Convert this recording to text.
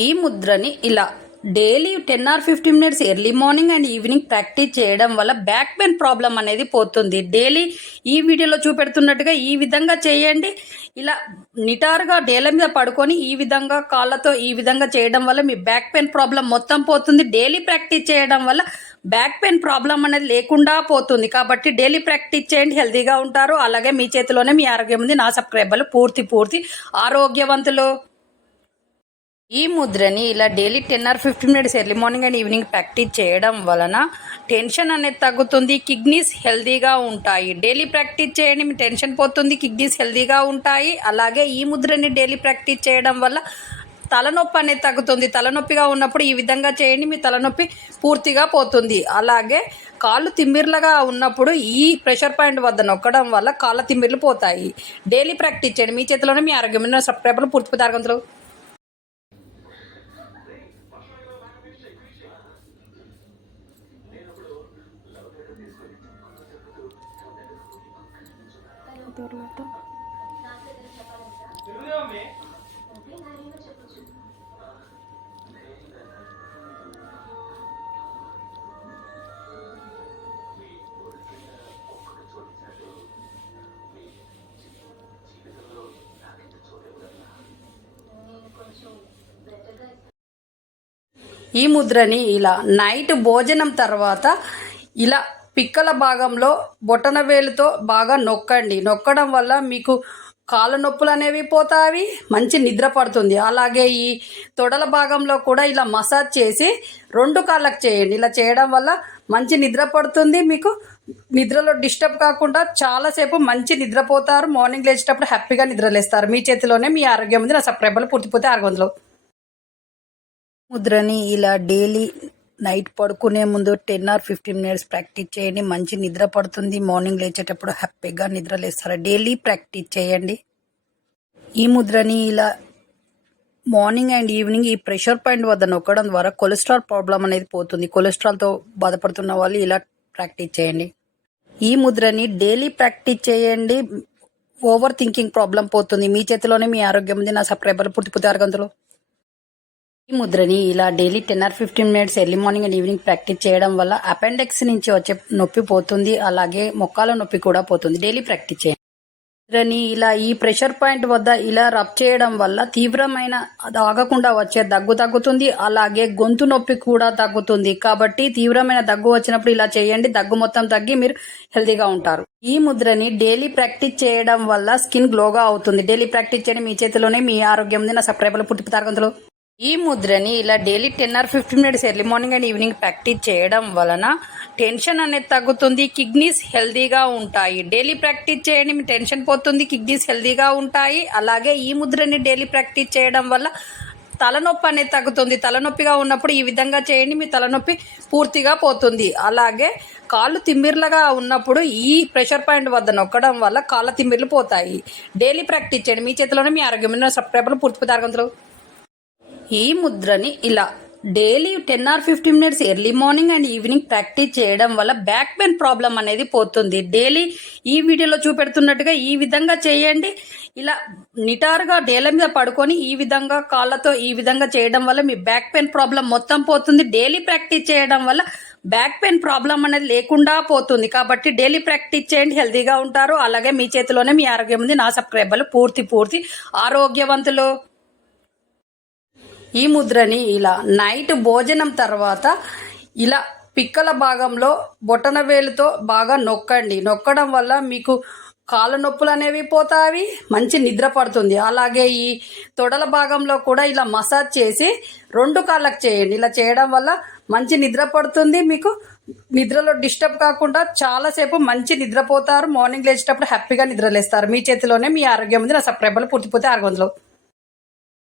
ఈ ముద్రని ఇలా daily 10 or 15 minutes early morning and evening practice చేయడం వల్ల బ్యాక్ పెయిన్ ప్రాబ్లం అనేది పోతుంది. డైలీ ఈ వీడియోలో చూపెడుతున్నట్టుగా ఈ విధంగా చేయండి. ఇలా నిటారుగా డేల మీద పడుకొని ఈ విధంగా కాళ్ళతో ఈ విధంగా చేయడం వల్ల మీ బ్యాక్ పెయిన్ ప్రాబ్లం మొత్తం పోతుంది. డైలీ ప్రాక్టీస్ చేయడం వల్ల బ్యాక్ పెయిన్ ప్రాబ్లం అనేది లేకుండా పోతుంది. కాబట్టి డైలీ ప్రాక్టీస్ చేయండి, హెల్తీగా ఉంటారు. అలాగే మీ చేతిలోనే మీ ఆరోగ్యం ఉంది. నా సబ్స్క్రైబర్లు పూర్తి ఆరోగ్యవంతులు. ఈ ముద్రని ఇలా daily 10 or 15 minutes early morning and evening practice చేయడం వలన టెన్షన్ అనేది తగ్గుతుంది, కిడ్నీస్ హెల్తీగా ఉంటాయి. డైలీ ప్రాక్టీస్ చేయండి, మీ టెన్షన్ పోతుంది, కిడ్నీస్ హెల్తీగా ఉంటాయి. అలాగే ఈ ముద్రని డైలీ ప్రాక్టీస్ చేయడం వల్ల తలనొప్పి అనేది తగ్గుతుంది. తలనొప్పిగా ఉన్నప్పుడు ఈ విధంగా చేయండి, మీ తలనొప్పి పూర్తిగా పోతుంది. అలాగే కాళ్ళు తిమ్మిర్లుగా ఉన్నప్పుడు ఈ ప్రెషర్ పాయింట్ వద్ద నొక్కడం వల్ల కాళ్ళ తిమ్మిర్లు పోతాయి. డైలీ ప్రాక్టీస్ చేయండి, మీ చేతిలోనే మీ ఆరోగ్యమైన సబ్స్క్రైబర్లు పూర్తి ఆరోగ్యవంతులు. ఈ ముద్రని ఇలా నైట్ భోజనం తర్వాత ఇలా పిక్కల భాగంలో బొటన వేలుతో బాగా నొక్కండి. నొక్కడం వల్ల మీకు కాళ్ళ నొప్పులు అనేవి పోతాయి, మంచి నిద్ర పడుతుంది. అలాగే ఈ తొడల భాగంలో కూడా ఇలా మసాజ్ చేసి 2 కాళ్ళకు చేయండి. ఇలా చేయడం వల్ల మంచి నిద్ర పడుతుంది. మీకు నిద్రలో డిస్టర్బ్ కాకుండా చాలాసేపు మంచి నిద్రపోతారు. మార్నింగ్ లేచేటప్పుడు హ్యాపీగా నిద్రలేస్తారు. మీ చేతిలోనే మీ ఆరోగ్యం ఉంది. నా సబ్స్క్రైబర్లు పూర్తిపోతే ఆరోగ్యవంతులు. ముద్రని ఇలా డైలీ నైట్ పడుకునే ముందు 10 ఆర్ 15 మినిట్స్ ప్రాక్టీస్ చేయండి, మంచి నిద్ర పడుతుంది. మార్నింగ్ లేచేటప్పుడు హ్యాపీగా నిద్రలేస్తారు. డైలీ ప్రాక్టీస్ చేయండి. ఈ ముద్రని ఇలా మార్నింగ్ అండ్ ఈవినింగ్ ఈ ప్రెషర్ పాయింట్ వద్ద నొక్కడం ద్వారా కొలెస్ట్రాల్ ప్రాబ్లం అనేది పోతుంది. కొలెస్ట్రాల్తో బాధపడుతున్న వాళ్ళు ఇలా ప్రాక్టీస్ చేయండి. ఈ ముద్రని డైలీ ప్రాక్టీస్ చేయండి, ఓవర్ థింకింగ్ ప్రాబ్లం పోతుంది. మీ చేతిలోనే మీ ఆరోగ్యం ఉంది. నా సబ్స్క్రైబర్లు పూర్తి ఆరోగ్యవంతులు. ఈ ముద్రని ఇలా daily 10 or 15 minutes early morning and evening practice చేయడం వల్ల అపెండిక్స్ నుంచి వచ్చే నొప్పి పోతుంది. అలాగే మొక్కాల నొప్పి కూడా పోతుంది. డైలీ ప్రాక్టీస్ చేయండి. ముద్రని ఇలా ఈ ప్రెషర్ పాయింట్ వద్ద ఇలా రబ్ చేయడం వల్ల తీవ్రమైన ఆగకుండా వచ్చే దగ్గు తగ్గుతుంది. అలాగే గొంతు నొప్పి కూడా తగ్గుతుంది. కాబట్టి తీవ్రమైన దగ్గు వచ్చినప్పుడు ఇలా చేయండి, దగ్గు మొత్తం తగ్గి మీరు హెల్తీగా ఉంటారు. ఈ ముద్రని డైలీ ప్రాక్టీస్ చేయడం వల్ల స్కిన్ గ్లోగా అవుతుంది. డైలీ ప్రాక్టీస్ చేయండి, మీ చేతిలోనే మీ ఆరోగ్యం ఉంది. నా సబ్స్క్రైబర్లు పూర్తి ఆరోగ్యవంతులు. ఈ ముద్రని ఇలా daily 10 or 15 minutes early morning and evening practice చేయడం వలన టెన్షన్ అనేది తగ్గుతుంది, కిడ్నీస్ హెల్తీగా ఉంటాయి. డైలీ ప్రాక్టీస్ చేయండి, మీ టెన్షన్ పోతుంది, కిడ్నీస్ హెల్తీగా ఉంటాయి. అలాగే ఈ ముద్రని డైలీ ప్రాక్టీస్ చేయడం వల్ల తలనొప్పి అనేది తగ్గుతుంది. తలనొప్పిగా ఉన్నప్పుడు ఈ విధంగా చేయండి, మీ తలనొప్పి పూర్తిగా పోతుంది. అలాగే కాళ్ళు తిమ్మిర్లుగా ఉన్నప్పుడు ఈ ప్రెషర్ పాయింట్ వద్ద నొక్కడం వల్ల కాళ్ళ తిమ్మిర్లు పోతాయి. డైలీ ప్రాక్టీస్ చేయండి, మీ చేతిలోనే మీ ఆరోగ్యమైన సబ్స్క్రైబర్లు పూర్తి ఆరోగ్యవంతులు. ఈ ముద్రని ఇలా daily 10 or 15 minutes early morning and evening practice చేయడం వల్ల బ్యాక్ పెయిన్ ప్రాబ్లం అనేది పోతుంది. డైలీ ఈ వీడియోలో చూపెడుతున్నట్టుగా ఈ విధంగా చేయండి. ఇలా నిటారుగా డేల మీద పడుకొని ఈ విధంగా కాళ్ళతో ఈ విధంగా చేయడం వల్ల మీ బ్యాక్ పెయిన్ ప్రాబ్లం మొత్తం పోతుంది. డైలీ ప్రాక్టీస్ చేయడం వల్ల బ్యాక్ పెయిన్ ప్రాబ్లం అనేది లేకుండా పోతుంది. కాబట్టి డైలీ ప్రాక్టీస్ చేయండి, హెల్తీగా ఉంటారు. అలాగే మీ చేతిలోనే మీ ఆరోగ్యం ఉంది. నా సబ్స్క్రైబర్లు పూర్తి ఆరోగ్యవంతులు. ఈ ముద్రని ఇలా నైట్ భోజనం తర్వాత ఇలా పిక్కల భాగంలో బొటన వేలుతో బాగా నొక్కండి. నొక్కడం వల్ల మీకు కాళ్ళ నొప్పులు అనేవి పోతాయి, మంచి నిద్ర పడుతుంది. అలాగే ఈ తొడల భాగంలో కూడా ఇలా మసాజ్ చేసి 2 కాళ్ళకు చేయండి. ఇలా చేయడం వల్ల మంచి నిద్ర పడుతుంది. మీకు నిద్రలో డిస్టర్బ్ కాకుండా చాలాసేపు మంచి నిద్రపోతారు. మార్నింగ్ లేచేటప్పుడు హ్యాపీగా నిద్రలేస్తారు. మీ చేతిలోనే మీ ఆరోగ్యం ఉంది. నా సబ్స్క్రైబర్లు పూర్తిపోతే ఆరోగ్యవంతులు.